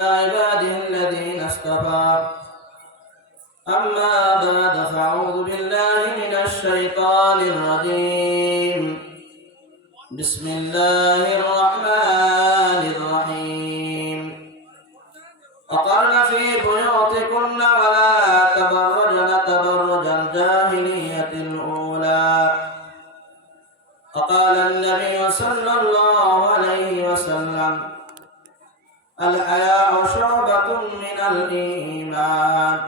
عباده الذين اصطفى أما بعد فأعوذ بالله من الشيطان الرجيم. بسم الله الرحمن الرحيم. وقرن في بيوتكن ولا تبرجن تبرج الجاهلية الأولى. وقال النبي صلى الله الحياء شعبة من الإيمان.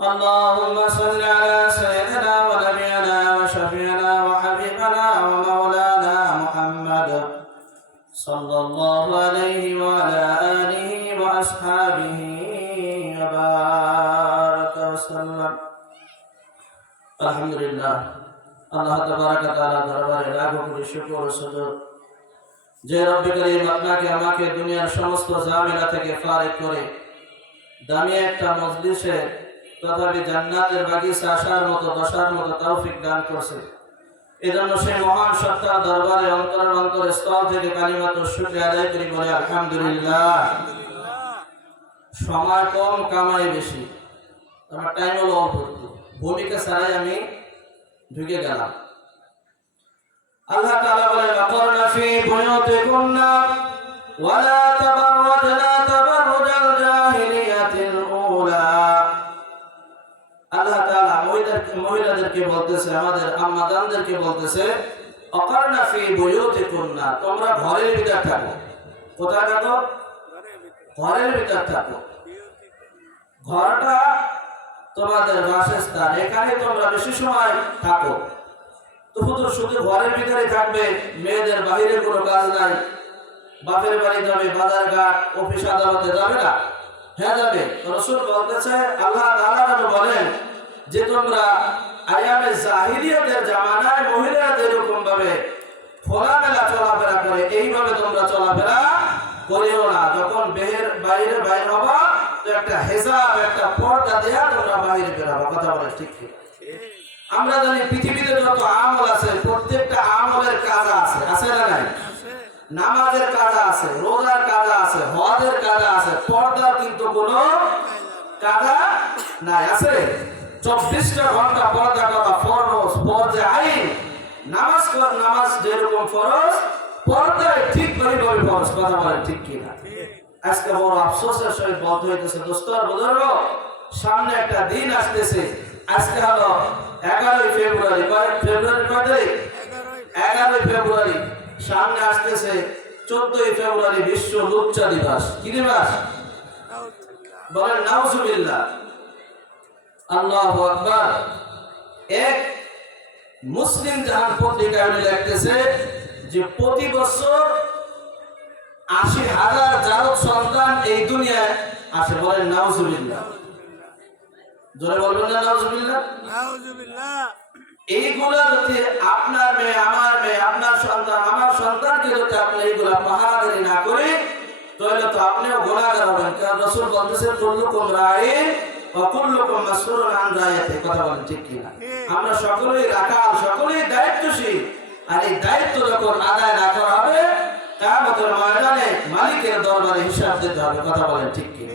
اللهم صل على سيدنا ونبينا وشفيعنا وحبيبنا ومولانا محمد. صلى الله عليه وعلى آله وأصحابه وبارك وسلم. الحمد لله. الله تبارك وتعالى دربار لاکھوں کی الشكر و যে রব্বে করিম আপনাকে, আমাকে দুনিয়ার সমস্ত ঝামেলা থেকে ফারেক করে। দামি একটা মজলিসে তথাপি জান্নাতের বাগিচা আসার মতো, বসার মতো তৌফিক দান করছে। এজন্য সেই মহান সত্তার দরবারে অন্তর অন্তর স্থল থেকে কালিমাত শুকরিয়া আদায় করি বলে আলহামদুলিল্লাহ। সময় কম, কামাই বেশি। আমার টাইম হলো অল্প ভূমিকা ছাড়াই আমি ঢুকে গেলাম। আল্লাহ তাআলা বলেন ওয়াকরনা ফি বুয়ুতিকুন্না ওয়ালা তাবাররাজনা তাবাররুজাল জাহিলিয়াতিল উলা। আল্লাহ তাআলা মহিলাদেরকে মহিলাদেরকে বলতেছে, আমাদের আম্মাদানদেরকে বলতেছে ওয়াকরনা ফি বুয়ুতিকুন্না, তোমরা ঘরের ভিতর থাকো। কোথায় থাকো? ঘরের ভিতর থাকো। ঘরটা তোমাদের বাসস্থান এখানে তোমরা বেশি সময় থাকো। তো শুধু ঘরের ভিতরে থাকবে, মেয়েদের বাইরে কোনো কাজ নাই। বাপের বাড়ি যাবে, বাজার ঘাট, অফিস, আদালতে যাবে না। হ্যাঁ যাবে। রসুল বলতেছে, আল্লাহ তাআলা যেন বলেন যে তোমরা আয়ামে জাহিলিয়াতের জামানায় মহিলারা যেরকম ভাবে খোলামেলা চলাফেরা করে, এইভাবে তোমরা চলাফেরা করিও না। যখন বেহের বাইরে বাইর হবা, তো একটা হেজাব, একটা পর্দা দেয়া তোমরা বাইরে বেরোবা কথা বলে ঠিক ঠিক আমরা জানি পৃথিবীতে যত আমল আছে, প্রত্যেকটা আমলের কাজ আছে। আছে না নাই? নামাজের কাজ আছে, রোজার কাজ আছে, হজের কাজ আছে, পর্দার কিন্তু কোনো কাজা নাই। আছে? চব্বিশটা ঘণ্টা পর্দা করা ফরজ পর্দা আইন। নামাজ কর, নামাজ যেরকম ফরজ, পর্দায় ঠিক পরিভাবে ফরজ, কথা বলে ঠিক কিনা? আজকে বড় আফসোসের সহিত বদ্ধ হইতেছে দোস্তর বুজুর্গ সামনে একটা দিন আসতেছে। আজকে হলো এগারোই ফেব্রুয়ারি, কয় ফেব্রুয়ারি, কয় তারিখ? এগারোই ফেব্রুয়ারি, সামনে আসতেছে চোদ্দই ফেব্রুয়ারি বিশ্ব লুচ্চা দিবস। কি দিবস? বলেন, নাউজুবিল্লাহ। আল্লাহু আকবার। এক মুসলিম জাহান পত্রিকায় উনি লিখতেছে যে, প্রতি বছর আশি হাজার জারক সন্তান এই দুনিয়ায় আসে। বলেন, নাউজুবিল্লাহ। জোরে বলবেন না নাউজুবিল্লাহ। নাউজুবিল্লাহ। এইগুলা যদি আপনার মেয়ে আমার মেয়ে আপনার সন্তান আমার সন্তানকে যদি আপনি এইগুলা পাহাড়ি না করে তাহলে তো আপনিও গুণাগার হবেন। কারণ রসুল বলতেছে কুল্লুকুম রাইন ওয়া কুল্লুকুম আন রায়াতি কথা বলেন ঠিক কি আমরা সকলেই রাখাল সকলেই দায়িত্বশীল। আর এই দায়িত্ব যখন আদায় না করা হবে কিয়ামতের ময়দানে মালিকের দরবারে হিসাব দিতে হবে। কথা বলেন ঠিক কি না?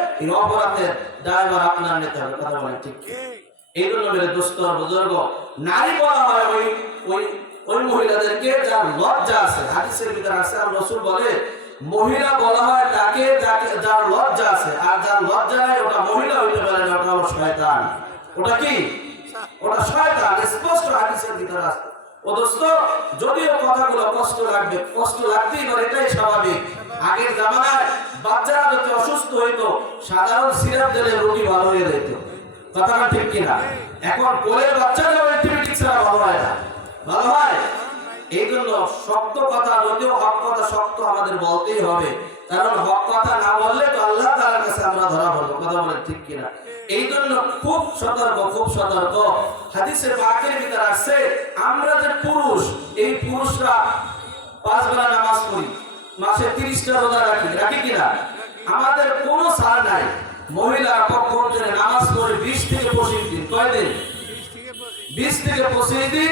এই অপরাধের দায়ভার আপনার নিতে হবে কথা বলেন ঠিক এই জন্য মেরে দুস্থ বুজুর্গ নারী বলা হয় ওই ওই ওই মহিলাদেরকে যার লজ্জা আছে হাদিসের ভিতরে আছে আর রসুল বলে মহিলা বলা হয় তাকে যাকে যার লজ্জা আছে আর যার লজ্জা নাই ওটা মহিলা হইতে পারে না ওটা হলো শয়তান। ওটা কি? ওটা শয়তান স্পষ্ট হাদিসের ভিতরে আছে। ও দোস্ত যদিও কথাগুলো কষ্ট লাগবে কষ্ট লাগতেই পারে এটাই স্বাভাবিক। আগের জামানায় বাচ্চারা যদি অসুস্থ হইতো, সাধারণ সিরাপ দিলে রোগী ভালো হয়ে যেত। কথাটা ঠিক কিনা? এখন কোলের বাচ্চারা অ্যান্টিবায়োটিক ছাড়া ভালো হয় না। ভালো হয়? এই জন্য শক্ত কথা, যদিও হক কথা শক্ত আমাদের বলতেই হবে। কারণ হক কথা না বললে তো আল্লাহ তাআলার কাছে আমরা ধরা পড়ব। কথা বলে ঠিক কিনা? এই জন্য খুব সতর্ক খুব সতর্ক। হাদিসে বাকের ভিতরে আসছে, আমরা যে পুরুষ, এই পুরুষরা পাঁচ বেলা নামাজ পড়ি। মাসে তিরিশটা রোজা রাখি রাখি কিনা? আমাদের কোনো সার নাই। মহিলা পক্ষ নামাজ পড়ে বিশ থেকে পঁচিশ দিন? কয় দিন? বিশ থেকে পঁচিশ দিন,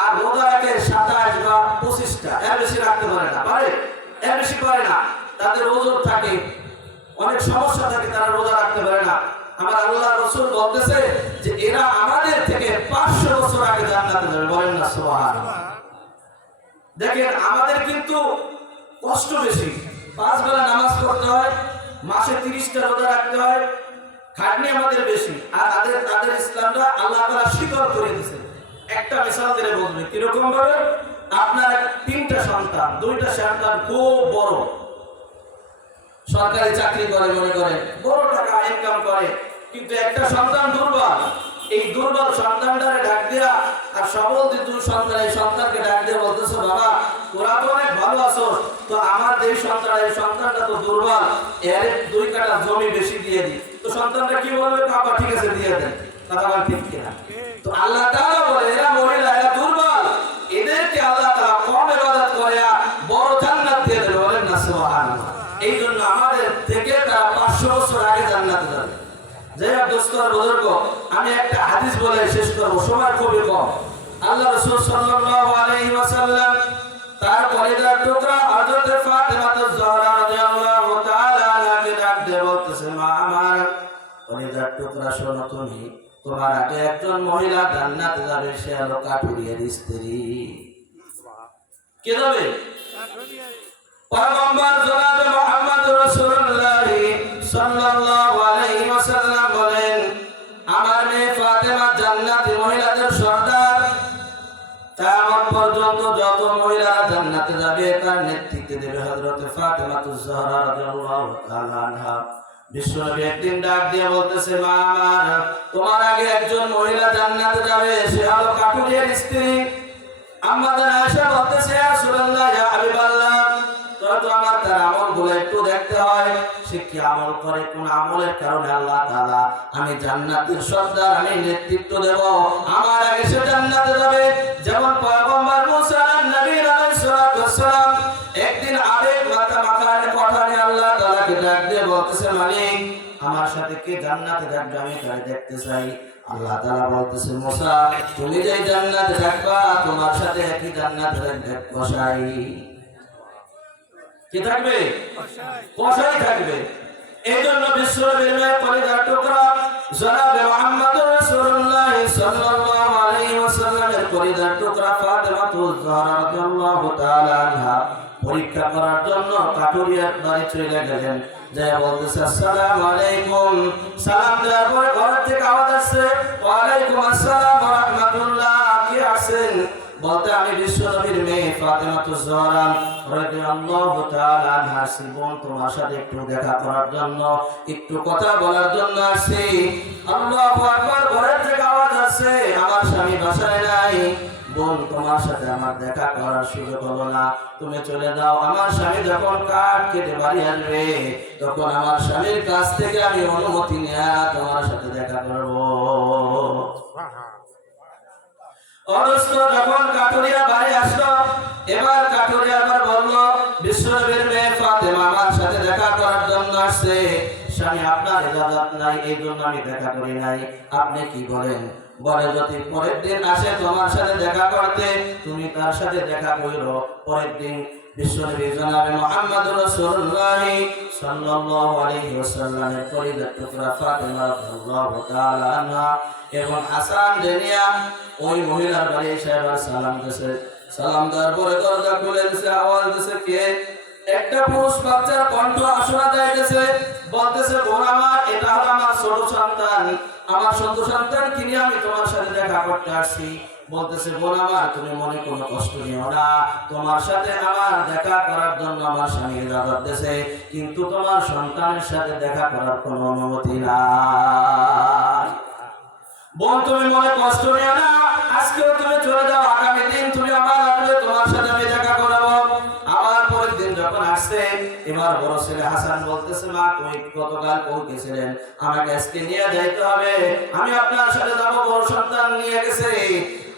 আর রোজা রাখে সাতাশ বা পঁচিশটা। এর বেশি রাখতে পারে না। পারে? এর বেশি পারে না। তাদের ওজন থাকে, অনেক সমস্যা থাকে, তারা রোজা রাখতে পারে না। আমার আল্লাহ রসুল বলতেছে যে, এরা আমাদের থেকে পাঁচশো বছর আগে জান্নাতে যাবে। বলেন না সোহান দেখেন, আমাদের কিন্তু কষ্ট বেশি। পাঁচ বেলা নামাজ পড়তে হয়, মাসে তিরিশটা রোজা রাখতে হয় খাটনি আমাদের বেশি। আর তাদের তাদের ইসলামটা আল্লাহ তারা স্বীকার করে দিয়েছে। একটা মিশাল দিলে বলবে, কীরকম ভাবে? আপনার তিনটা সন্তান, দুইটা সন্তান খুব বড়। সরকারি চাকরি করে মনে করে, বড় টাকা ইনকাম করে। কিন্তু একটা সন্তান দুর্বল। এই দুর্বল সন্তানটারে ডাক দেয়া আর সবল দ্বিতীয় সন্তান এই সন্তানকে ডাক দিয়ে বলতেছে, বাবা, তোরা তো অনেক ভালো আছো, তো আমার এই সন্তান, এই সন্তানটা তো দুর্বল, এর দুই কাটা জমি বেশি দিয়ে দিই। তো সন্তানটা কি বলবে? বাবা, ঠিক আছে, দিয়ে দেন। তারা ঠিক কিনা? তো আল্লাহ তাআলা বলে, এরা মহিলা যাই বুজুর্গ। আমি একটা হাদিস বলে শেষ করব সময় খুবই কম। আল্লাহ রসুল সাল্লাল্লাহু আলাইহি ওয়াসাল্লাম তার কলিজার টুকরা হযরত ফাতেমা জোহরা রাদিয়াল্লাহু তাআলা আনহাকে ডাক দিয়ে বলতেছে মা আমার কলিজার টুকরা শোনো তুমি। তোমার আগে একজন মহিলা জান্নাতে যাবে সে হলো কাঠুরিয়ার স্ত্রী। কে যাবে? পয়গম্বর জনাবে মুহাম্মদ রাসূলুল্লাহ সাল্লাল্লাহু আলাইহি ওয়াসাল্লাম বলেন, আমার মেয়ে ফাতেমা জান্নাতি মহিলাদের সর্দার। কিয়ামত পর্যন্ত যত মহিলারা জান্নাতে যাবে, তার নেতৃত্বে দেবে হযরত ফাতেমা তুজ-জাহরা রাদিয়াল্লাহু তাআলা আনহা। বিশ্বনবী একদিন ডাক দিয়ে বলতেছে, মা আমার তোমার আগে একজন মহিলা জান্নাতে যাবে, সে হলো কাঠুরিয়ার স্ত্রী। আমাদের আয়েশা বলতেছে ইয়া রাসূলুল্লাহ ইয়া হাবিবাল্লাহ তো আমার তার আমলগুলো একটু দেখতে হয়। সে কি আমল করে? কোন আমলের কারণে আল্লাহ তাআলা আমি জান্নাতের সর্দার, আমি নেতৃত্ব দেব। আমার আগে সে জান্নাতে যাবে। যেমন আমার সাথে কে আমি তাই দেখতে চাই। আল্লাহ বলতেছে তুমি যে জান্নাতে থাকবা, তোমার সাথে একই জান্নাতে থাকবে কসাই কি থাকবে? কসাই থাকবে। এই জন্য বিশ্বনবীর মেয়ে পরিদার টুকরা জনাবে মুহাম্মদ রাসূলুল্লাহ সাল্লাল্লাহু আলাইহি ওয়াসাল্লামের পরিদার টুকরা ফাতেমা তুজ-জাহরা রাদিয়াল্লাহু তাআলা আনহা। পরীক্ষা করার জন্য কাটুরিয়ার বাড়ি চলে গেলেন। যাই বলতেছে, আসসালামু আলাইকুম। সালাম দেওয়ার পরে ঘর থেকে আওয়াজ আসছে ওয়া আলাইকুম আসসালাম ওয়া রাহমাতুল্লাহ। কে আছেন? বলতে আমি বিশ্ব নবীর মেয়ে ফাতেমা তুজ-জাহরা রাদিয়াল্লাহু তাআলা আনহা বোন, তোমার সাথে একটু দেখা করার জন্য, একটু কথা বলার জন্য আসছি। আল্লাহু আকবার, ঘরের থেকে আওয়াজ আসছে। আমার স্বামী বাসায় নাই। বোন, তোমার সাথে আমার দেখা করার সুযোগ হলো না। তুমি চলে যাও। আমার স্বামী যখন কাঠ কেটে বাড়ি আসবে, তখন আমার স্বামীর কাছ থেকে আমি অনুমতি নেয়া তোমার সাথে দেখা করব। অনস্ত যখন কাটুরিয়া বাড়ি আসলো, এবার কাটুরিয়া আবার বলল মেয়ে ফাতেমা আমার সাথে দেখা করার জন্য আসছে। স্বামী, আপনার ইজাজত নাই, এই জন্য আমি দেখা করি নাই। আপনি কি বলেন? বলে, যদি পরের দিন আসে তোমার সাথে দেখা করতে, তুমি তার সাথে দেখা করিল। পরের দিন একটা বলতেছে, বোন আমার, এটা হলো আমার ছোট সন্তান। আমার ছোট সন্তান কিনে আমি তোমার সাথে দেখা করতে আসছি। বলতেছে, বোন আমার, তুমি মনে কোনো কষ্ট নিও না। তোমার সাথে আমার দেখা করার জন্য আমার স্বামী ইজাজত দিয়েছে, কিন্তু তোমার সন্তানের সাথে দেখা করার কোনো অনুমতি নাই। বোন, তুমি মনে কষ্ট নিও না। আজকেও তুমি চলে যাও, আগামী দিন তুমি আবার আসবে তোমার সাথে আমি দেখা করাবো। আবার পরের দিন যখন আসছে, এবার বড় ছেলে হাসান বলতেছে, মা, তুমি গতকাল কোন গেছিলেন? আমাকে আজকে নিয়ে যাইতে হবে। আমি আপনার সাথে যাব, বড় সন্তান নিয়ে গেছে।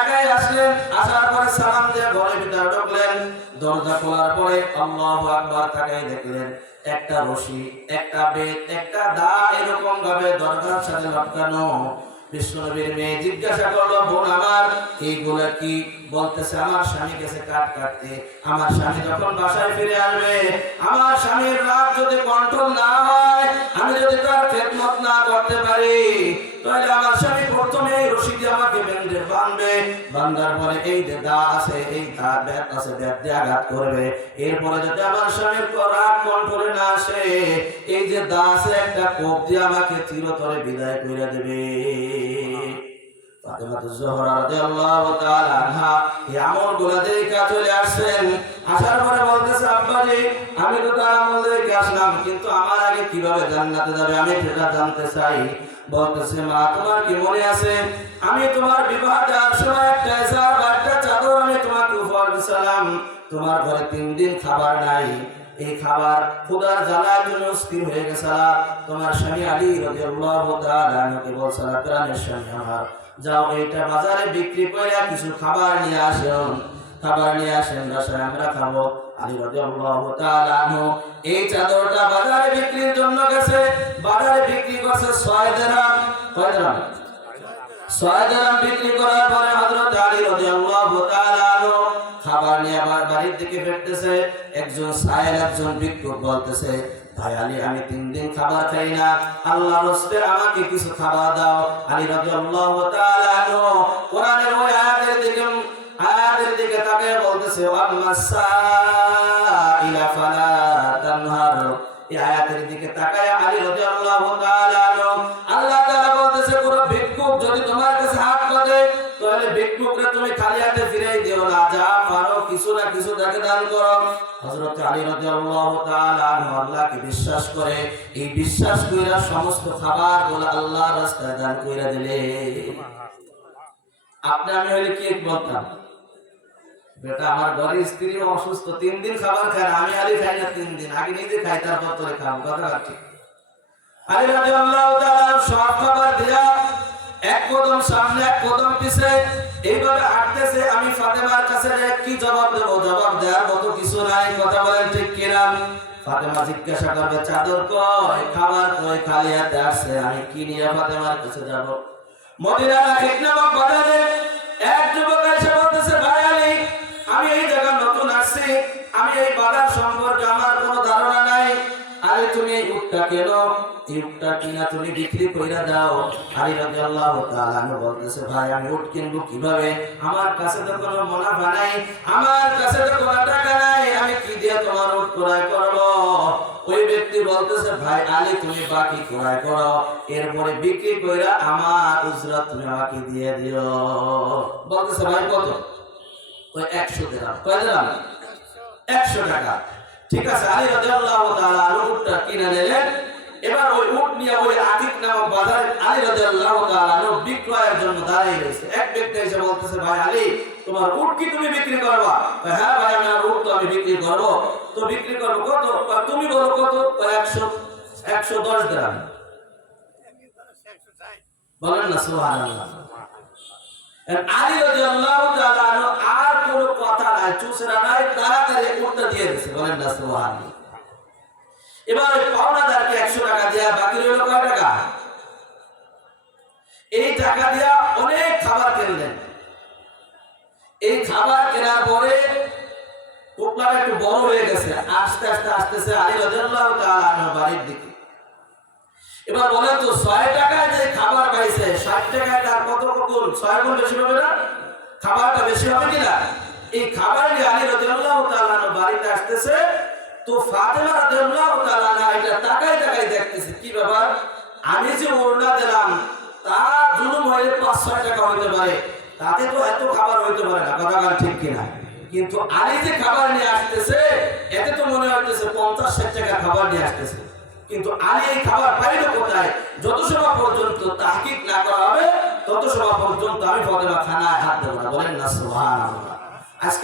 একাই আসলেন, আসার পরে সালাম দিয়ে ঘরে ভিতরে ঢুকলেন। দরজা খোলার পরে আল্লাহু আকবার দেখলেন, একটা রশি, একটা বেত, একটা দা এরকম ভাবে দরজার সাথে লটকানো। বিষ্ণুনবীর মেয়ে জিজ্ঞাসা করল, বোন আমার, এইগুলা কি? বলতেছে, আমার স্বামী গেছে কাট কাটতে। আমার স্বামী যখন বাসায় ফিরে আসবে, আমার স্বামীর রাগ যদি কন্ট্রোল না হয়, আমি যদি তার খেদমত না করতে পারি তাহলে আমার স্বামী প্রথমে এই রশি দিয়ে আমাকে বেঁধে বান্ধার পরে এই যে দা আছে, এই দা ব্যাট আছে ব্যাট দিয়ে আঘাত করবে। এরপরে আমার স্বামীর রাগ কন্ট্রোলে না আসে, এই যে দা আছে, একটা কোপ দিয়ে আমাকে চিরতরে বিদায় করে দেবে। আমি তো তার আমল আসলাম, কিন্তু আমার আগে কীভাবে জান্নাতে যাবে? আমি সেটা জানতে চাই। বলতেছে, মা, তোমার কি আছে? আমি তোমার আমি তোমাকে তোমার ঘরে তিন দিন খাবার নাই। এই খাবার খুদার জ্বালায় তুমি অস্থির হয়ে গেছিলা। তোমার স্বামী আলী রাদিয়াল্লাহু তাআলা আনহুকে বলছিলা প্রাণের স্বামী আমার, যাও এইটা বাজারে বিক্রি করে কিছু খাবার নিয়ে আসুন। খাবার নিয়ে আসেন আমরা খাব। আলী রাদিয়াল্লাহু তাআলা আনহু, এই চাদরটা বাজারে বিক্রির জন্য গেছে। বাজারে বিক্রি করছে 6 দিরহাম কয় দিরহাম ছয় দিরহাম বিক্রি করার পরে হযরত আলী রাদিয়াল্লাহু তাআলা আনহু খাবার নিয়ে আবার বাড়ির দিকে একজন সায়েল একজন ভিক্ষুক বলতেছে, ভাই আলী, আমি তিন দিন খাবার খাই না। আল্লাহ রস্তে আমাকে কিছু খাবার দাও। আলী আয়াতের দিকে আয়াতের দিকে তাকিয়ে বলতেছে ওয়াম্মাসাইলা ফালা তানহার। এই আয়াতের দিকে তাকায় আলী রাদিয়াল্লাহু তাআলা আল্লাহ তাআলা বলতেছে কোন ভিক্ষুক যদি তোমার কাছে হাত পাতে তাহলে ভিক্ষুকরে তুমি খালি হাতে ফিরাই দিও না। যা পারো কিছু না কিছু তাকে দান করো। হযরত আলী রাদিয়াল্লাহু তাআলা আল্লাহকে বিশ্বাস করে। এই বিশ্বাস কইরা সমস্ত খাবারগুলো আল্লাহর রাস্তায় দান কইরা দিলে। আপনি আমি হইলে কি বলতাম? বেটা, আমার ঘরের স্ত্রী অসুস্থ, তিন দিন খাবার খায় আমি খাই না তিন দিন, আগে নিজে খাই, তারপর তোরে খাব কথা ঠিক আমি ফাতেমার কাছে কি জবাব জবাব দেওয়ার মতো কিছু নাই, কথা বলেন ঠিক ফাতেমা জিজ্ঞাসা করবে, চাদর কয়? খাবার কয়? খালি হাতে আসছে, আমি কি নিয়ে ফাতেমার কাছে যাব? বাজারে এক যুবক এসে বলতেছে, ভাই আলী আমি এই জায়গা নতুন আসছি। আমি এই বাজার সম্পর্কে আমার কোনো ধারণা নাই। আরে তুমি এই উটটা কেন? এই উটটা কিনা তুমি বিক্রি কইরা দাও। আলী রাদিয়াল্লাহু তাআলা আনহু বলতেছে, ভাই, আমি উট কিনবো কীভাবে? আমার কাছে তো কোনো মুনাফা নাই। আমার কাছে তো কোনো টাকা নাই। আমি কি দিয়ে তোমার উট ক্রয় করব? ওই ব্যক্তি বলতেছে, ভাই, আলী, তুমি বাকি ক্রয় করো। এরপরে বিক্রি কইরা আমার উজরা তুমি আমাকে দিয়ে দিও। বলতেছে, ভাই, কত? ওই একশো দিলাম কয় দিলাম একশো টাকা। ঠিক আছে আলী রাদিয়াল্লাহু তাআলা উটটা কিনে নিলেন। এবার ওই উট নিয়ে ওই আতিক নামক বাজারে আলী রাদিয়াল্লাহু তাআলা বিক্রয়ের জন্য দাঁড়িয়ে রয়েছে। এক ব্যক্তি এসে বলতেছে ভাই আলী তোমার উট কি তুমি বিক্রি করবা? হ্যাঁ ভাই আমি উট তো আমি বিক্রি করব। তো বিক্রি করব কত? তুমি বলো কত? একশো দশ গ্রাম। বলেন না সুবহানাল্লাহ। আনহু আর কোনো কথা নাই দিয়ে এবার ওই পাওনাদারকে 100 টাকা বাকি টাকা? এই দিয়া অনেক এই কেনার পরে একটু বড় হয়ে গেছে। আস্তে আস্তে আসতেছে আলী রাদিয়াল্লাহু বাড়ির দিকে এবার বলেন তো, ছয় টাকায় যে খাবার পাইছে, ষাট টাকায় তার কত গুণ ছয় গুণ বেশি হবে না? খাবারটা বেশি হবে কিনা? এই খাবার নিয়ে আলী রাদিয়াল্লাহু বাড়িতে আসতেছে, তো টাকা হইতে পারে। তাতে তো এত খাবার হইতে পারে না ঠিক কিনা? কিন্তু যে খাবার নিয়ে আসতেছে, এতে তো মনে পঞ্চাশ, ষাট টাকা খাবার নিয়ে আসতেছে। কিন্তু আলী এই খাবার পাইল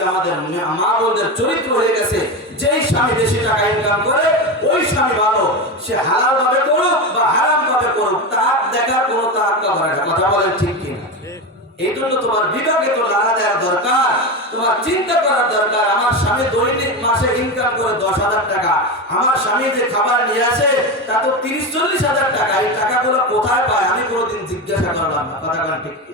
আজকে আমাদের মা বোনদের চরিত্র হয়ে গেছে। যেই স্বামী বেশি টাকা ইনকাম করে, ওই স্বামী ভালো। সে হালাল ভাবে করুক বা হারাম ভাবে করুক, তার দেখার কোনো তাহাক্কা করে না। কথা বলেন ঠিক কিনা? এই জন্য তোমার বিবেকে তো লাগা দেওয়ার দরকার। তোমার চিন্তা করার দরকার। আমার স্বামী দৈনিক মাসে ইনকাম করে দশ হাজার টাকা। আমার স্বামী যে খাবার নিয়ে আসে, তা তো তিরিশ চল্লিশ হাজার টাকা। এই টাকাগুলো কোথায় পায়? আমি কোনোদিন জিজ্ঞাসা করলাম না। কথা ঠিক কিনা?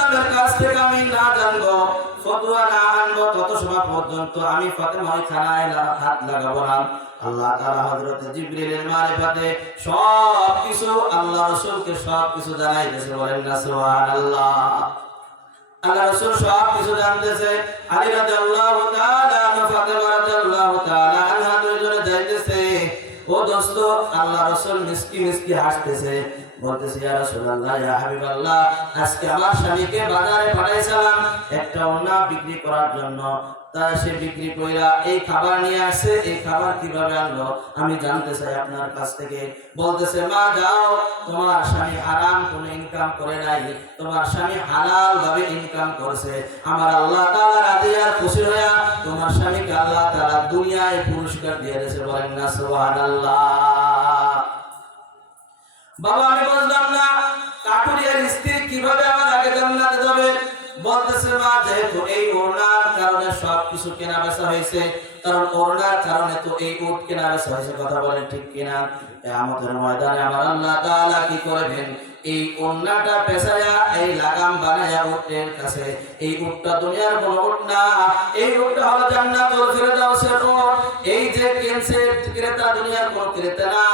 ফতোয়া না আনব তত সময় পর্যন্ত আমি হাত লাগাবো না আল্লাহ সব কিছু আল্লাহ রাসূলকে সব কিছু বলেন না আল্লাহ রাসূল সব কিছু জানতেছে আলী রাদিয়াল্লাহু তাআলা ফাতেমা রাদিয়াল্লাহু আল্লাহ রাসূল মিসকি মিসকি হাসতেছে আমি জানতে চাই আপনার কাছ থেকে। বলতেছে, মা, যাও, তোমার স্বামী হারাম, কোনো ইনকাম করে নাই। তোমার স্বামী হালাল ভাবে ইনকাম করছে। আমার আল্লাহ আর খুশি হইয়া তোমার স্বামীকে আল্লাহ তাআলা দুনিয়ায় পুরস্কার দিয়ে দিয়েছে। বলেন না, সুবহানাল্লাহ। বাবা, আমি বুঝলাম না স্ত্রী কীভাবে আমার আগে জান্নাতে যাবে? বলতেছে, মা, যেহেতু এই ওড়নার কারণে সব কিছু কেনা বেচা হয়েছে, কারণ ওড়নার কারণে তো এই উট কেনা বেচা হয়েছে, কথা বলেন ঠিক কিনা? আমাদের ময়দানে আমার আল্লাহ কি করবেন? এই ওড়নাটা এই লাগাম বানায়া কাছে, এই দুনিয়ার না, এই হলো এই যে ক্রেতা, দুনিয়ার কোন ক্রেতা না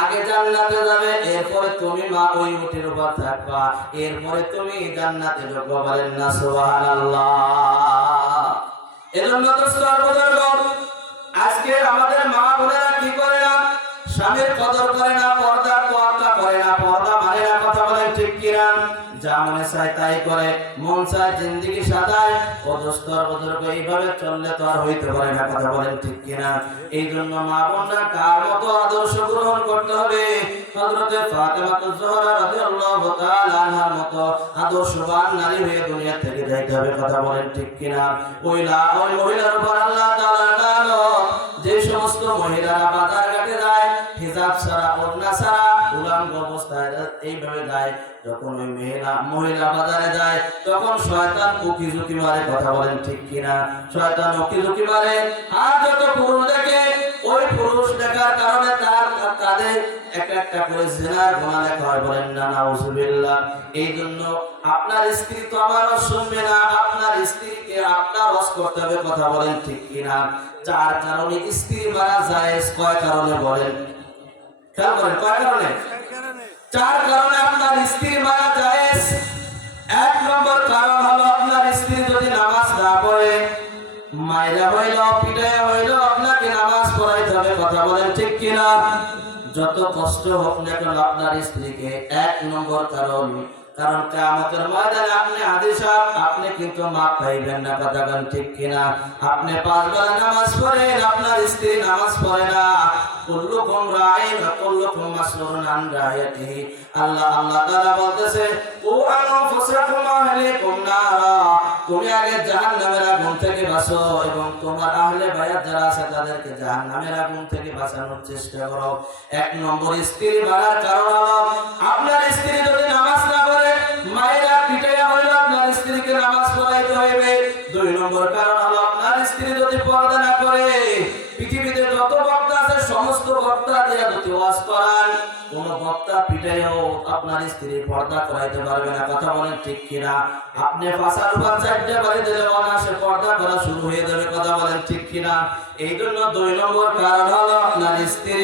আগে জান্নাতে যাবে, এরপরে তুমি মা ওই উপর থাকবা, এরপরে তুমি জান্নাতে ঢুকবা বলেন, না, সুবহানাল্লাহ। আজকে আমাদের মা বোনেরা কি করে না? স্বামীর কদর করে না পর্দার কথা ঠিক না দুনিয়া থেকে যাইতে হবে, কথা বলেন ঠিক কিনা? ওই মহিলার উপর আল্লাহ যে সমস্ত মহিলারা বাজার ঘাটে যায়, হিজাব ছাড়া ছাড়া এইভাবে যায়, যখন ওই মহিলা মহিলা বাজারে যায়, তখন শয়তান উকি ঝুঁকি মারে, কথা বলেন ঠিক কিনা? শয়তান উকি ঝুঁকি মারে। আর যত পুরুষ দেখে, ওই পুরুষ দেখার কারণে তার তাদের এক একটা করে জেনার গোনা হয়, বলেন না এই জন্য আপনার স্ত্রী তো শুনবে না, আপনার স্ত্রীকে আপনার রস করতে হবে, কথা বলেন ঠিক কিনা? চার কারণে স্ত্রী মারা যায়, কয় কারণে বলেন? খেয়াল করেন কয় কারণে? চার কারণে আপনার স্ত্রী মারা যায়। এক নম্বর কারণ হলো আপনার স্ত্রী যদি নামাজ না পড়ে মায়েরা হইল পিটায় হইল, আপনাকে নামাজ পড়াইতে হবে, কথা বলেন ঠিক কিনা? যত কষ্ট হোক না কেন আপনার স্ত্রীকে এক নম্বর কারণ কারণ কিয়ামতের ময়দানে আপনি আদেশ আপনি কিন্তু মাপ পাইবেন না, কথা বলেন ঠিক কিনা? আপনি পাঁচবার নামাজ পড়েন, আপনার স্ত্রী নামাজ পড়ে না। কুল্লুকুম রাইন ওয়া কুল্লুকুম মাসউলুন আন রাইয়াতিহি আল্লাহ আল্লাহ তাআলা বলতেছে, ও আনফুসাকুম আহলিকুম নারা। তুমি আগে জাহান নামের আগুন থেকে বাঁচো এবং তোমার আহলে বায়াত যারা আছে, তাদেরকে জাহান নামের আগুন থেকে বাঁচানোর চেষ্টা করো। এক নম্বর স্ত্রী মারার কারণ হলো, আপনার স্ত্রী যদি নামাজ না করে মায়েরা পিটাইয়া বক্তা পিটাইও আপনার স্ত্রী পর্দা করাইতে পারবে না, কথা বলেন ঠিক কিনা? আপনি পাশার উপর চারটে বাড়ি দিলে অনাসে পর্দা করা শুরু হয়ে যাবে, কথা বলেন ঠিক কিনা? এই জন্য দুই নম্বর কারণ হলো আপনার স্ত্রী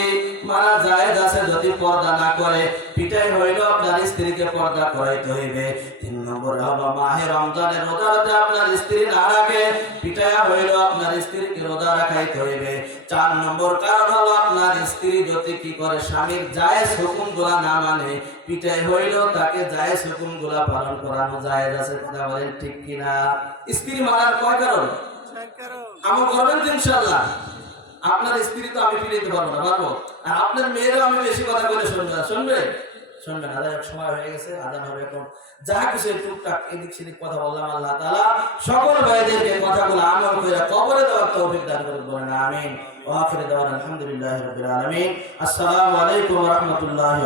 মারা যায় আছে যদি পর্দা না করে, পিটাই হইল আপনার স্ত্রীকে পর্দা করাইতে হইবে। তিন নম্বর হলো মাহে রমজানের রোজা রাতে আপনার স্ত্রী না রাখে, পিটাইয়া হইল আপনার স্ত্রীকে রোজা রাখাইতে হইবে। চার নম্বর কারণ হলো আপনার স্ত্রী যদি কি করে স্বামীর জায়েজ হুকুমগুলা না মানে পিটাই হইল তাকে জায়েজ হুকুমগুলা পালন করানো জায়েজ আছে কথা বলেন ঠিক কিনা। স্ত্রী মারার কয় কারণ? তো ইনশাল্লাহ আপনার স্ত্রী তো আমি ফিরে দিতে পারব না পারব আর আপনার মেয়েরও আমি বেশি কথা বলে না, শুনবে? সময় হয়ে গেছে হবে এখন। যা কিছু টুকটাক এদিক সেদিক কথা বললাম আল্লাহ তাআলা। সকল ভাইদেরকে কথাগুলো আমল করে কবরে দেওয়ার তৌফিক দান করে বলেন আমিন। ওয়া আখির দাওয়ানা আলহামদুলিল্লাহি রাব্বিল আলামিন। আসসালামু আলাইকুম রাহমাতুল্লাহি